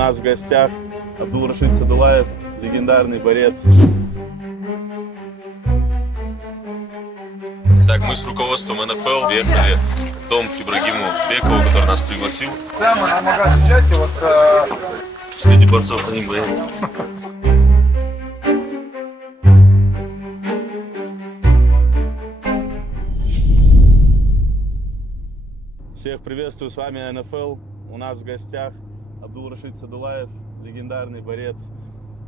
нас в гостях Абдулрашид Садулаев, легендарный борец. Так, мы с руководством НФЛ приехали в дом к Ибрагиму Бекову, который нас пригласил. Прямо на магазин чате, вот... Среди борцов по ним боим. Всех приветствую, с вами НФЛ. У нас в гостях Абдулрашид Садулаев, легендарный борец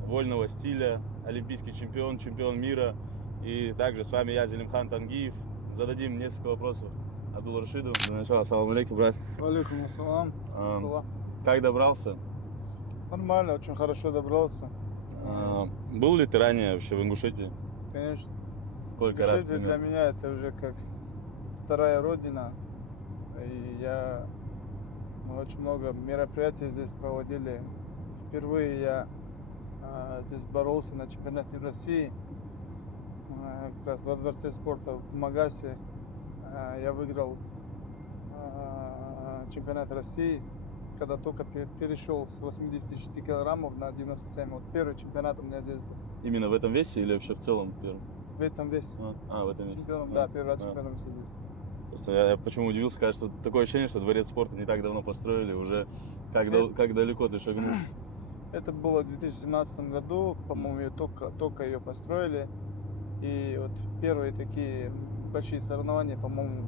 вольного стиля, олимпийский чемпион, чемпион мира. И также с вами я, Зелимхан Тангиев. Зададим несколько вопросов Абдулрашиду. Для начала, ассаламу алейкум, брат. Алейкум ассалам. Как добрался? Нормально, очень хорошо добрался. Был ли ты ранее вообще в Ингушетии? Конечно. Сколько раз? Ингушетия для меня это уже как вторая родина. И мы очень много мероприятий здесь проводили. Впервые я здесь боролся на чемпионате России. Как раз во Дворце спорта в Магасе. Я выиграл чемпионат России, когда только перешел с 86 килограммов на 97. Вот первый чемпионат у меня здесь был. Именно в этом весе или вообще в целом? В этом весе. В этом весе. Чемпионом, да, первый раз чемпионом здесь. Просто я почему удивился, кажется, такое ощущение, что дворец спорта не так давно построили, уже как далеко ты шагнул. Это было в 2017 году, по-моему, ее только ее построили. И вот первые такие большие соревнования, по-моему,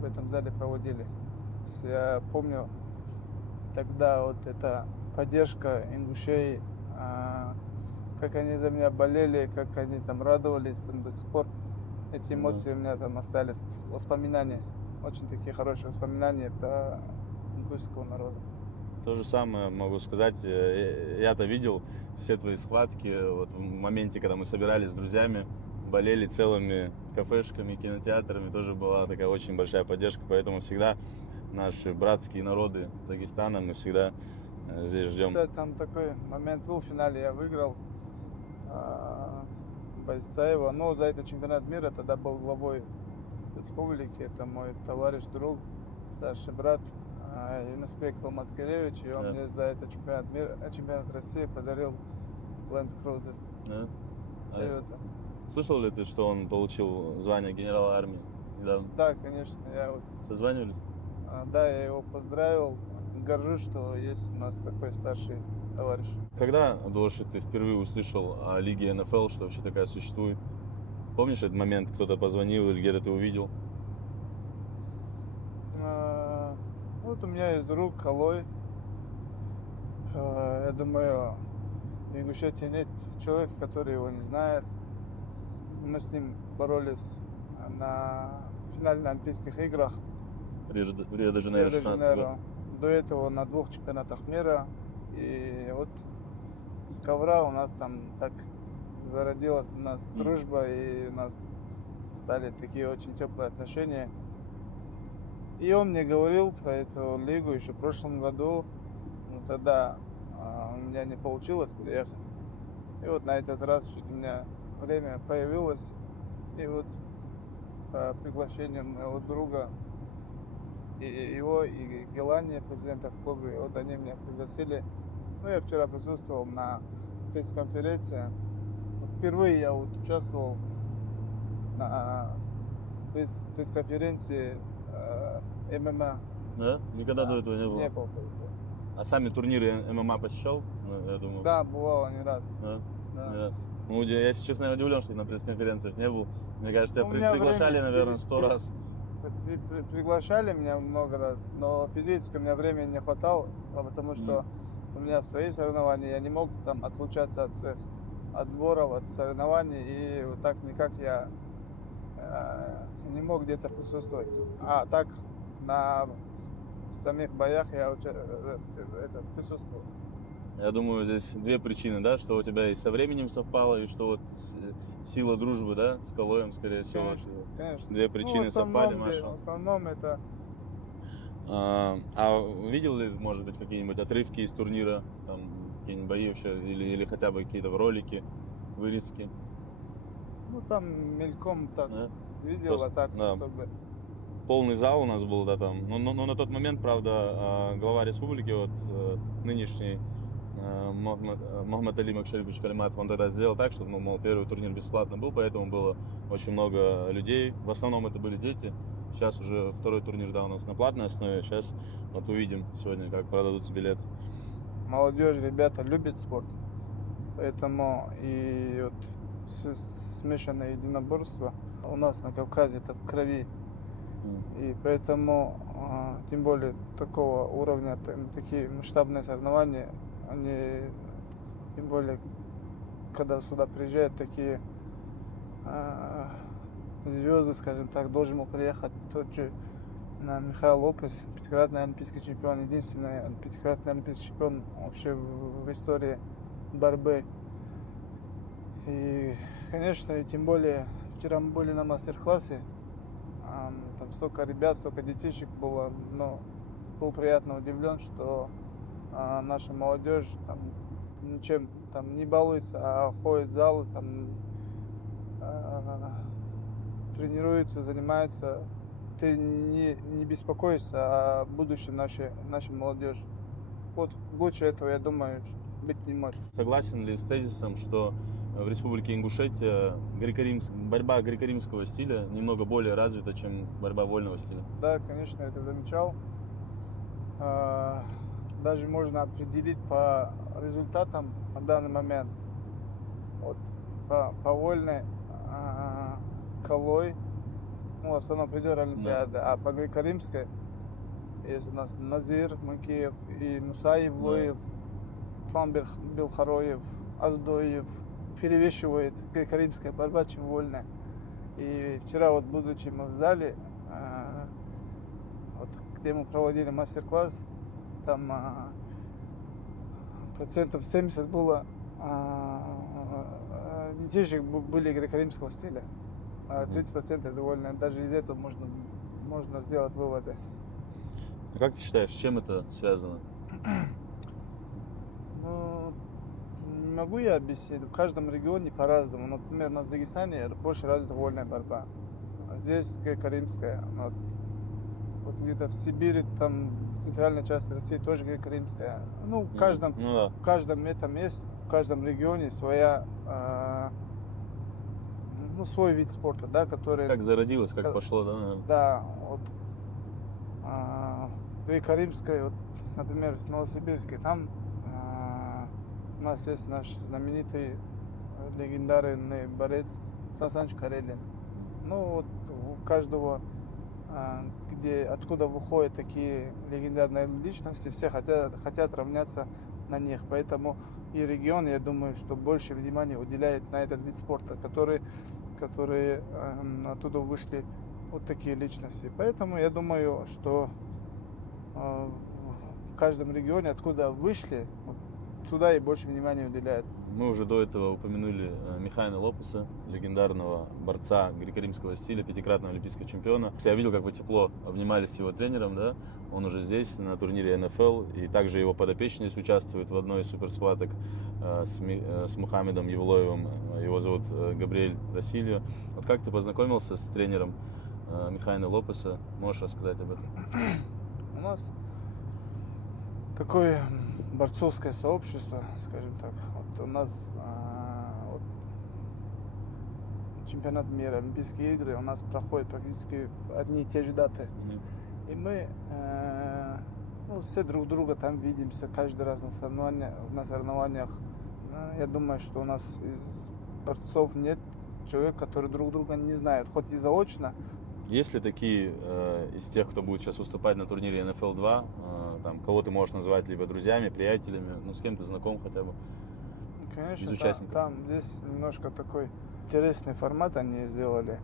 в этом зале проводили. Я помню, тогда вот эта поддержка ингушей, как они за меня болели, как они там радовались, там до сих пор эти эмоции у меня там остались, воспоминания, очень такие хорошие воспоминания про ингушского народа. То же самое могу сказать, я-то видел все твои схватки, вот в моменте, когда мы собирались с друзьями, болели целыми кафешками, кинотеатрами, тоже была такая очень большая поддержка, поэтому всегда наши братские народы Дагестана мы всегда здесь ждем. Кстати, там такой момент был в финале, я выиграл Байсаева, но за этот чемпионат мира тогда был главой республики, это мой товарищ, друг, старший брат Юнусбек Алматкаревич, и он мне за этот чемпионат мира, чемпионат России подарил Land Cruiser. Слышал ли ты, что он получил звание генерала армии недавно? Да, конечно, я вот... Созванивались? Да, я его поздравил, горжусь, что есть у нас такой старший товарищ. Когда, Абдулрашид, ты впервые услышал о лиге НФЛ, что вообще такая существует? Помнишь этот момент, кто-то позвонил или где-то ты увидел? Вот у меня есть друг Халой. Я думаю, в Ингушетии нет человека, который его не знает. Мы с ним боролись на финале на Олимпийских играх. В Рио-де-Жанейро 16 год. До этого на 2 чемпионатах мира. И вот с ковра у нас там так зародилась у нас дружба, и у нас стали такие очень теплые отношения. И он мне говорил про эту лигу еще в прошлом году. Но тогда у меня не получилось приехать. И вот на этот раз у меня время появилось. И вот по приглашению моего друга и его, и Гелани, президента клуба, и вот они меня пригласили. Ну, я вчера присутствовал на пресс-конференции. Впервые я вот участвовал на пресс-конференции ММА. Да? Никогда до этого не было? Не был до этого. А сами турниры ММА посещал? Я думаю. Да, бывало не раз. Да? Да. Не раз. Ну, я, если честно, удивлен, что ты на пресс-конференциях не был. Мне кажется, Ну, тебя приглашали, наверное, 100 раз. Приглашали меня много раз, но физически у меня времени не хватало, потому что у меня свои соревнования, я не мог там отлучаться от сборов, от соревнований, и вот так никак я не мог где-то присутствовать. А так на самих боях я присутствовал. Я думаю, здесь две причины, да, что у тебя и со временем совпало, и что вот сила дружбы, да, с Калоем, скорее всего. Конечно. Две причины совпали, Маша. В основном это... видел ли, может быть, какие-нибудь отрывки из турнира, там, какие-нибудь бои вообще, или хотя бы какие-то ролики, вырезки? Ну, там мельком так видел, Просто, а так, да. чтобы... Полный зал у нас был, да, там. Но на тот момент, правда, глава республики, вот, нынешний, Мохаммад Али Макшарипович Калиматов, он тогда сделал так, чтобы, мол, первый турнир бесплатно был, поэтому было очень много людей. В основном это были дети. Сейчас уже второй турнир, да, у нас на платной основе. Сейчас вот увидим сегодня, как продадутся билеты. Молодежь, ребята любят спорт, поэтому и вот смешанное единоборство у нас на Кавказе это в крови. И поэтому, тем более такого уровня, такие масштабные соревнования, они, тем более, когда сюда приезжают такие звезды, скажем так, должен был приехать тот же Михаил Лопес, пятикратный олимпийский чемпион, единственный пятикратный олимпийский чемпион вообще в истории борьбы. И, конечно, и тем более, вчера мы были на мастер-классе, там столько ребят, столько детишек было, но был приятно удивлен, что наша молодежь там ничем там не балуется, а ходит в залы, там тренируются, занимаются. Ты не беспокоишься о будущем нашей молодежи. Вот лучше этого, я думаю, быть не может. Согласен ли с тезисом, что в Республике Ингушетия борьба греко-римского стиля немного более развита, чем борьба вольного стиля? Да, конечно, я это замечал. Даже можно определить по результатам на данный момент. Вот по вольной Калой, в основном призер Олимпиады, да. А по греко-римской есть у нас Назир Макеев и Мусаев Лоев, Тламбер Белхароев, Аздоев. Перевешивает греко-римская борьба, чем вольная. И вчера, вот будучи мы в зале, вот, где мы проводили мастер-класс, там процентов 70 было детишек были греко-римского стиля, а 30% довольно. Даже из этого можно сделать выводы. А как ты считаешь, с чем это связано? Ну, не могу я объяснить. В каждом регионе по-разному. Например, у нас в Дагестане больше развита вольная борьба. А здесь греко-римская. Вот где-то в Сибири, там в центральной части России тоже греко-римская. Ну, в каждом этом есть, в каждом регионе своя, свой вид спорта, да, который... Как зародилось, как пошло, да? Да, вот греко-римская, вот, например, в Новосибирске, там у нас есть наш знаменитый легендарный борец Сан Саныч Карелин. Ну вот у каждого, откуда выходят такие легендарные личности, все хотят равняться на них. Поэтому и регион, я думаю, что больше внимания уделяет на этот вид спорта, которые оттуда вышли вот такие личности. Поэтому я думаю, что в каждом регионе, откуда вышли, туда и больше внимания уделяют. Мы уже до этого упомянули Михаила Лопеса, легендарного борца греко-римского стиля, пятикратного олимпийского чемпиона. Я видел, как вы тепло обнимались с его тренером, да? Он уже здесь, на турнире НФЛ, и также его подопечный здесь участвует в одной из суперсхваток с Мухаммедом Евлоевым. Его зовут Габриэль Расильо. Вот как ты познакомился с тренером Михаила Лопеса? Можешь рассказать об этом? У нас такое борцовское сообщество, скажем так. Вот у нас чемпионат мира, Олимпийские игры у нас проходят практически в одни и те же даты. И мы все друг друга там видимся каждый раз на соревнованиях. Я думаю, что у нас из борцов нет человека, который друг друга не знает, хоть и заочно. Есть ли такие из тех, кто будет сейчас выступать на турнире NFL 2, там, кого ты можешь назвать либо друзьями, приятелями, с кем ты знаком хотя бы? Конечно, из участников? Там здесь немножко такой интересный формат они сделали.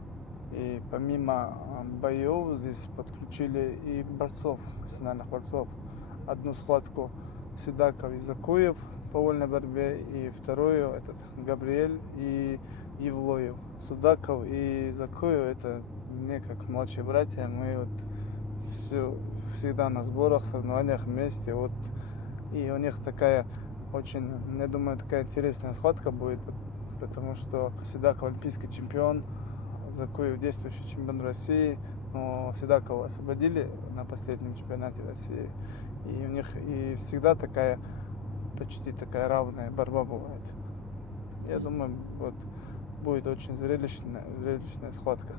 И помимо боев здесь подключили и борцов, профессиональных борцов. Одну схватку Седаков и Закуев по вольной борьбе, и вторую Габриэль и Евлоев. Судаков и Закуев это мне как младшие братья, мы всегда на сборах, соревнованиях вместе. И у них такая очень, я думаю, такая интересная схватка будет, потому что Седаков олимпийский чемпион, Закуев действующий чемпион России, но Седакова освободили на последнем чемпионате России. И у них и всегда такая почти такая равная борьба бывает. Я думаю, вот будет очень зрелищная схватка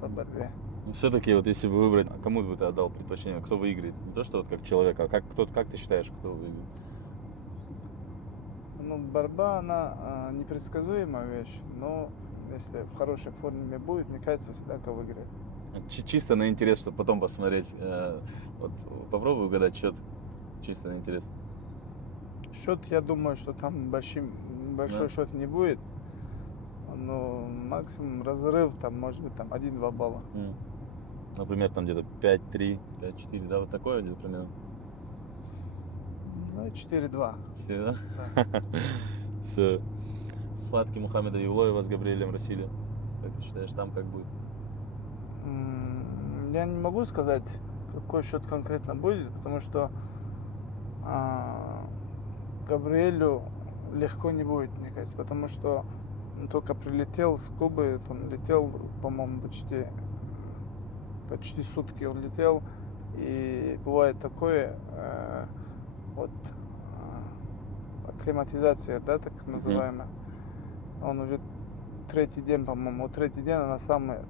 по борьбе. Все-таки вот если бы выбрать, кому бы ты отдал предпочтение, кто выиграет? Не то, что вот как человек, а как ты считаешь, кто выиграет? Ну, борьба, она непредсказуемая вещь, но если в хорошей форме будет, мне кажется, всегда кто выиграет. Чисто на интерес, чтобы потом посмотреть. Вот попробуй угадать счет. Чисто на интерес. Счет, я думаю, что там большой Да. счет не будет. Но максимум разрыв, там, может быть, там 1-2 балла. Например, там где-то 5-3, 5-4, да, вот такое где-то примерно. Ну, 4-2. 4, да? Да. С схватки Мухаммеда Евлоева с Габриэлем Расилем. Как ты считаешь, там как будет? Я не могу сказать, какой счет конкретно будет, потому что Габриэлю легко не будет, мне кажется, потому что он только прилетел с Кубы, он летел, по-моему, почти сутки он летел, и бывает такое, вот акклиматизация, да, так называемая. Он уже третий день, по-моему, вот третий день она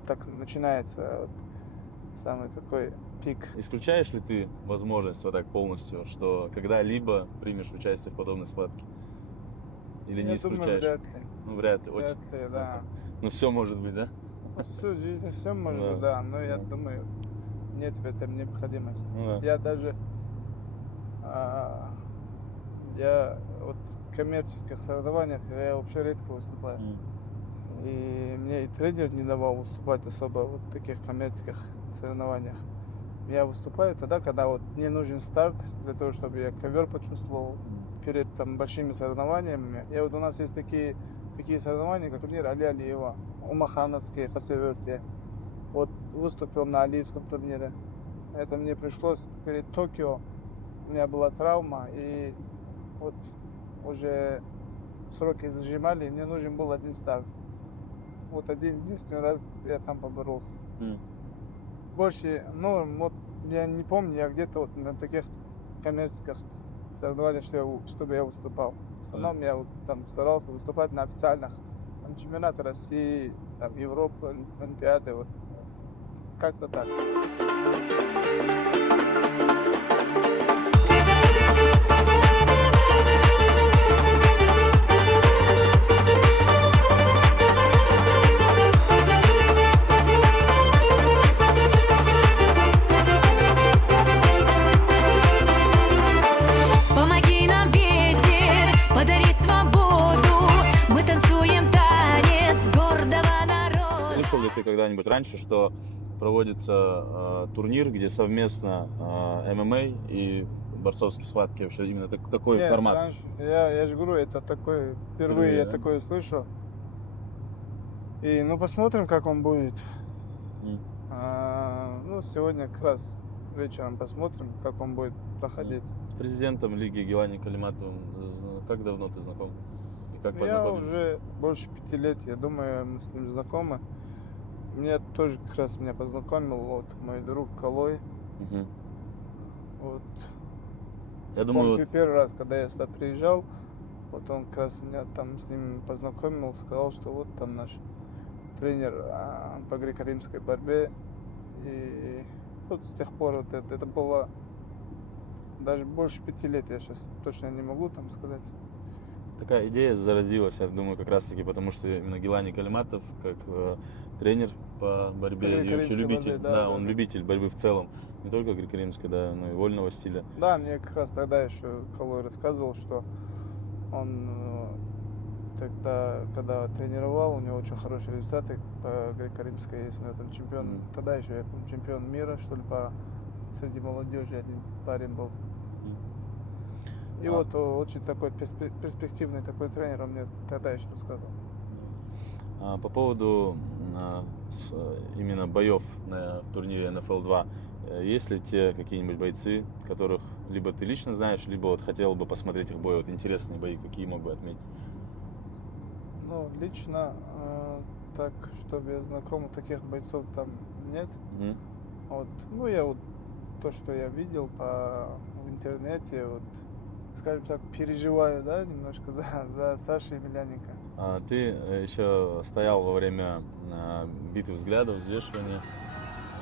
так начинается, вот, самый такой пик. Исключаешь ли ты возможность вот так полностью, что когда-либо примешь участие в подобной схватке? Или не Я исключаешь? думаю, вряд ли. Ну, вряд ли. Вряд ли, да. Ну, все может быть, да? Все в жизни, все может Да. быть, да, но я Да. думаю, нет в этом необходимости. Ну, да. Я даже, я вот в коммерческих соревнованиях я вообще редко выступаю. И мне и тренер не давал выступать особо вот в таких коммерческих соревнованиях. Я выступаю тогда, когда вот мне нужен старт для того, чтобы я ковер почувствовал перед там большими соревнованиями. И вот у нас есть такие соревнования, как турнир Али Алиева, Умахановский, Хасаверте. Вот выступил на Алиевском турнире. Это мне пришлось перед Токио. У меня была травма, и вот уже сроки зажимали, и мне нужен был один старт. Вот единственный раз я там поборолся. Больше, ну, вот я не помню, я где-то вот на таких коммерческих соревнованиях, чтобы я выступал. В основном я вот там старался выступать на официальных там, чемпионатах России, там, Европы, Олимпиады, вот как-то так. Помоги нам, ветер, подари свободу. Мы танцуем танец гордого народа. Слышал ли ты когда-нибудь раньше, что проводится турнир, где совместно ММА и борцовские схватки, вообще именно такой Нет, формат? раньше, я же говорю, это такой, впервые я да? такое слышу. И ну посмотрим, как он будет. Ну, сегодня как раз вечером посмотрим, как он будет проходить. С президентом лиги Гилани Калиматовым как давно ты знаком? И как Я познакомились? уже больше 5 лет, я думаю, мы с ним знакомы. Меня тоже как раз меня познакомил вот мой друг Калой. Мгм. Вот. Я думаю, Помню, первый раз, когда я сюда приезжал, вот он как раз меня там с ним познакомил, сказал, что вот там наш тренер по греко-римской борьбе. И вот с тех пор вот это было даже больше 5 лет, я сейчас точно не могу там сказать. такая идея зародилась, я думаю, как раз таки потому, что именно Гилани Калиматов, как тренер по борьбе, и вообще Греко-римской любитель, борьбе, да, да, он да. любитель борьбы в целом, не только греко-римской, да, но и вольного стиля. Да, мне как раз тогда еще Калой рассказывал, что он тогда, когда тренировал, у него очень хорошие результаты по греко-римской, есть у него там чемпион, тогда еще я помню, чемпион мира, что ли, среди молодежи один парень был. И вот очень такой перспективный такой тренер, он мне тогда еще рассказывал. По поводу именно боев на турнире NFL 2, есть ли те какие-нибудь бойцы, которых либо ты лично знаешь, либо вот хотел бы посмотреть их бой, вот интересные бои, какие мог бы отметить? Ну, лично, так, чтобы я знаком, таких бойцов там нет. Вот, ну, я вот то, что я видел в интернете, вот скажем так, переживаю, да, немножко за Сашу Емельяненко. А ты еще стоял во время битвы взглядов, взвешивания.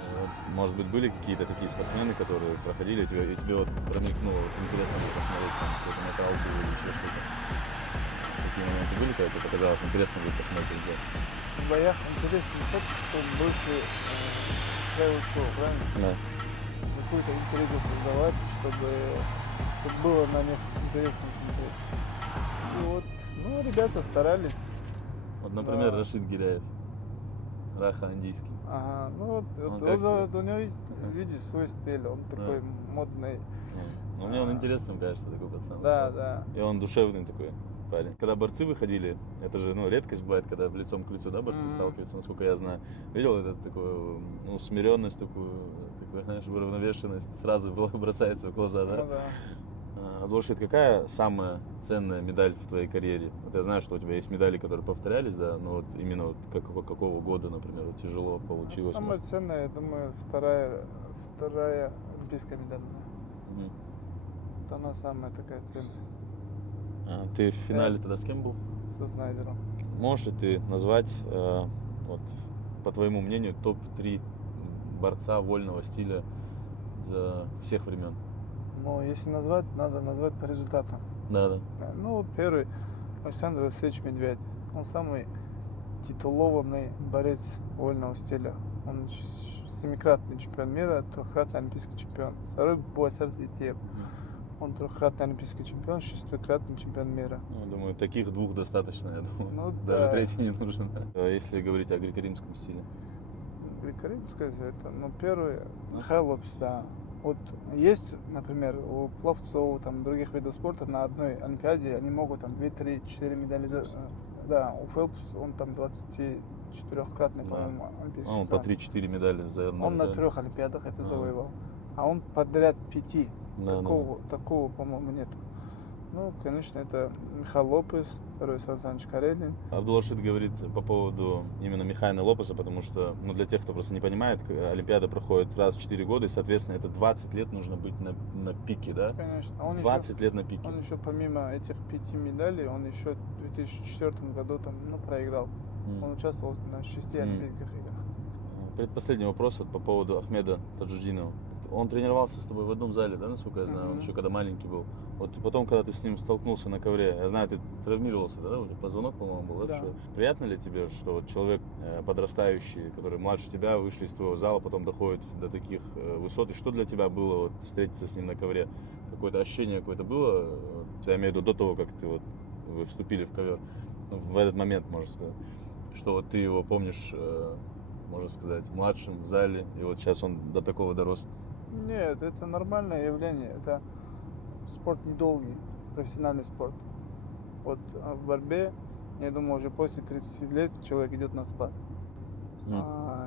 Вот, может быть, были какие-то такие спортсмены, которые проходили, и тебе вот промелькнуло, вот, интересно было посмотреть там какой-то нокаут или еще что-то. Такие моменты были, когда тебе показалось, интересно будет посмотреть, да? В боях интересен тот, кто больше устраивает шоу, правильно? Да. Какую-то интригу создавать, чтобы было на них интересно смотреть. И вот, ну, ребята старались. Вот, например, Да. Рашид Гиряев, Раха Андийский. Ага, ну вот, Он вот как у него есть, видишь, свой стиль, он такой модный. Ну, мне он интересным кажется, такой пацан. Да, да. И он душевный такой парень. Когда борцы выходили, это же, ну, редкость бывает, когда лицом к лицу, да, борцы сталкиваются, насколько я знаю. Видел этот такую, ну, смиренность такую, знаешь, уравновешенность, сразу бросается в глаза, да? Ну да. Абдулрашид, какая самая ценная медаль в твоей карьере? Вот я знаю, что у тебя есть медали, которые повторялись, да, но вот именно вот какого года, например, вот тяжело получилось? Самое ценное, я думаю, вторая олимпийская медаль. Мгм. Вот она самая такая ценная. А ты в финале тогда с кем был? Со Снайдером. Можешь ли ты назвать, вот, по твоему мнению, топ-3 борца вольного стиля за всех времен? Но если назвать, надо назвать по результатам. Да. Ну, вот первый Александр Васильевич Медведь. Он самый титулованный борец вольного стиля. Он семикратный чемпион мира, трехкратный олимпийский чемпион. Второй Буасар Зитьев. Он трехкратный олимпийский чемпион, шестикратный чемпион мира. Ну, думаю, таких двух достаточно, я думаю. Ну, Даже да. третий не нужен. А если говорить о греко-римском стиле? Греко-римская, это, ну, первый Михаил Лопес, да. Вот есть, например, у пловцов, там, других видов спорта на одной олимпиаде они могут там 2, 3, 4 медали. Да, у Фелпс он там 24-кратный, Да. по-моему, олимпийский Он по чемпион. 3-4 медали за одну Он на медаль. 3 олимпиадах это Ага. завоевал. А он подряд 5. Да, Такого, по-моему, нету. Ну, конечно, это Михаил Лопес, второй Сан Саныч Карелин. Абдулрашид говорит по поводу именно Михаила Лопеса, потому что, ну, для тех, кто просто не понимает, Олимпиада проходит раз в 4 года, и, соответственно, это 20 лет нужно быть на пике, да? Конечно. Он 20 лет на пике. Он еще помимо этих 5 медалей, он еще в 2004 году там, ну, проиграл. Он участвовал на 6 Олимпийских играх. Предпоследний вопрос вот по поводу Ахмеда Таджудинова. Он тренировался с тобой в одном зале, да, насколько я знаю, он еще когда маленький был. Вот потом, когда ты с ним столкнулся на ковре, я знаю, ты травмировался, да, у тебя позвонок, по-моему, был, Да. Что? Приятно ли тебе, что вот человек подрастающий, который младше тебя, вышли из твоего зала, потом доходит до таких высот, и что для тебя было вот встретиться с ним на ковре? Какое-то ощущение какое-то было, вот, я имею в виду до того, как ты вот, вы вступили в ковер, ну, в этот момент, можно сказать, что вот ты его помнишь, можно сказать, младшим в зале, и вот сейчас он до такого дорос. Нет, это нормальное явление. Это спорт недолгий, профессиональный спорт. Вот в борьбе, я думаю, уже после 30 лет человек идет на спад.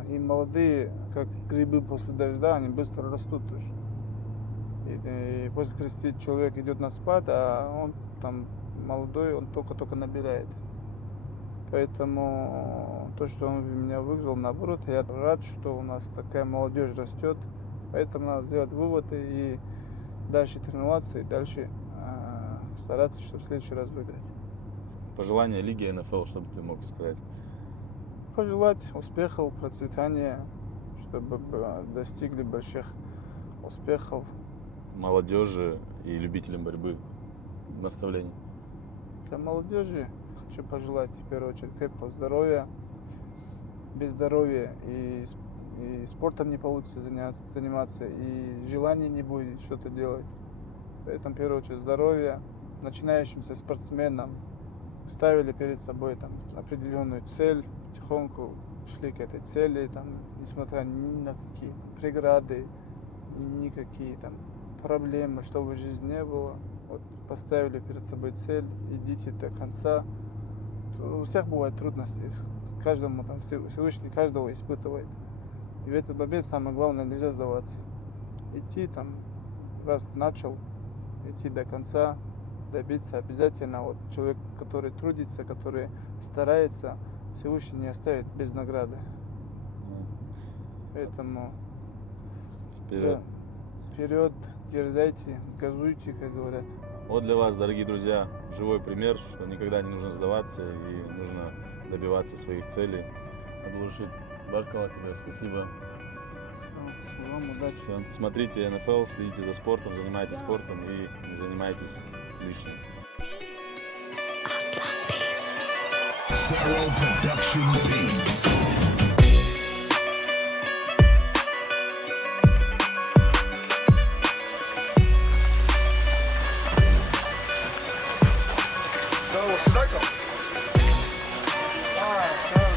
И молодые, как грибы после дождя, они быстро растут тоже. И после 30 человек идет на спад, а он там молодой, он только-только набирает. Поэтому то, что он меня выиграл, наоборот, я рад, что у нас такая молодежь растет. Поэтому надо сделать выводы и дальше тренироваться, и дальше стараться, чтобы в следующий раз выиграть. Пожелания лиги НФЛ, что бы ты мог сказать? Пожелать успехов, процветания, чтобы достигли больших успехов. Молодежи и любителям борьбы наставлений. Для молодежи хочу пожелать, в первую очередь, крепкого здоровья. Без здоровья и спортом не получится заниматься, и желания не будет что-то делать. Поэтому, в первую очередь, здоровье. Начинающимся спортсменам ставили перед собой там определенную цель, потихоньку шли к этой цели, там, несмотря ни на какие преграды, никакие там проблемы, что бы в жизни не было. Вот поставили перед собой цель, идите до конца. У всех бывают трудности, каждому там Всевышний каждого испытывает. И в этот момент самое главное, нельзя сдаваться. Идти там, раз начал, идти до конца, добиться обязательно. Вот человек, который трудится, который старается, Всевышний не оставит без награды. Поэтому Вперед. да, вперед, дерзайте, газуйте, как говорят. Вот для вас, дорогие друзья, живой пример, что никогда не нужно сдаваться и нужно добиваться своих целей. Адлуршид, Баркала тебе, спасибо. Всё, вам удачи. Все. Смотрите НФЛ, следите за спортом, занимайтесь спортом и не занимайтесь лишним. Zero Production Beats.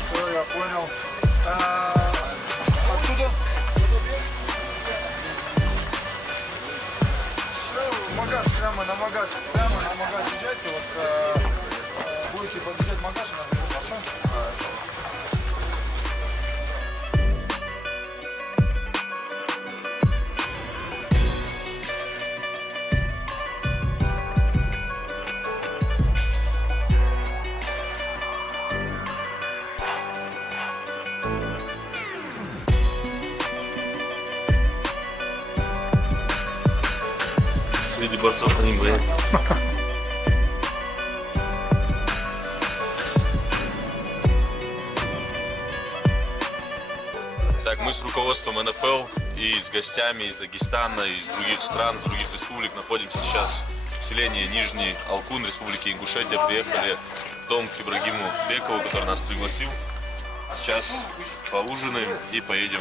Все, я понял. Оттуда? Все, в магаз, прямо на магаз езжайте. Вот будете подъезжать в магаз, Среди борцов они были. Так, мы с руководством НФЛ и с гостями из Дагестана, из других стран, из других республик находимся сейчас в селении Нижний Алкун, Республики Ингушетия. Приехали в дом к Ибрагиму Бекову, который нас пригласил. Сейчас поужинаем и поедем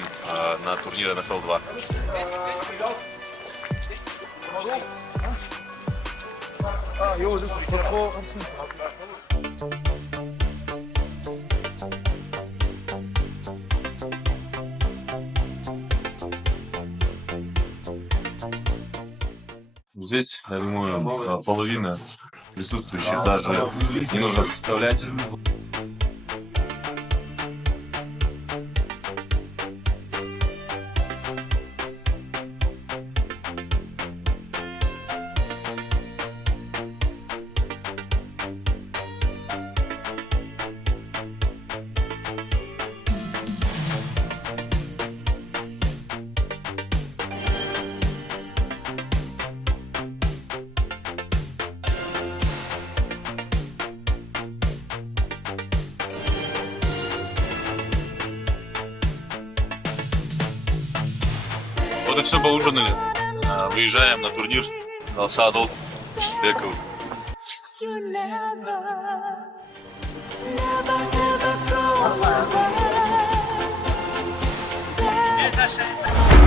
на турнир НФЛ 2. Здесь, я думаю, половина присутствующих даже не нужно представлять. Вот и все, поужинали. Выезжаем на турнир Алсадол Беков. You never go away. Say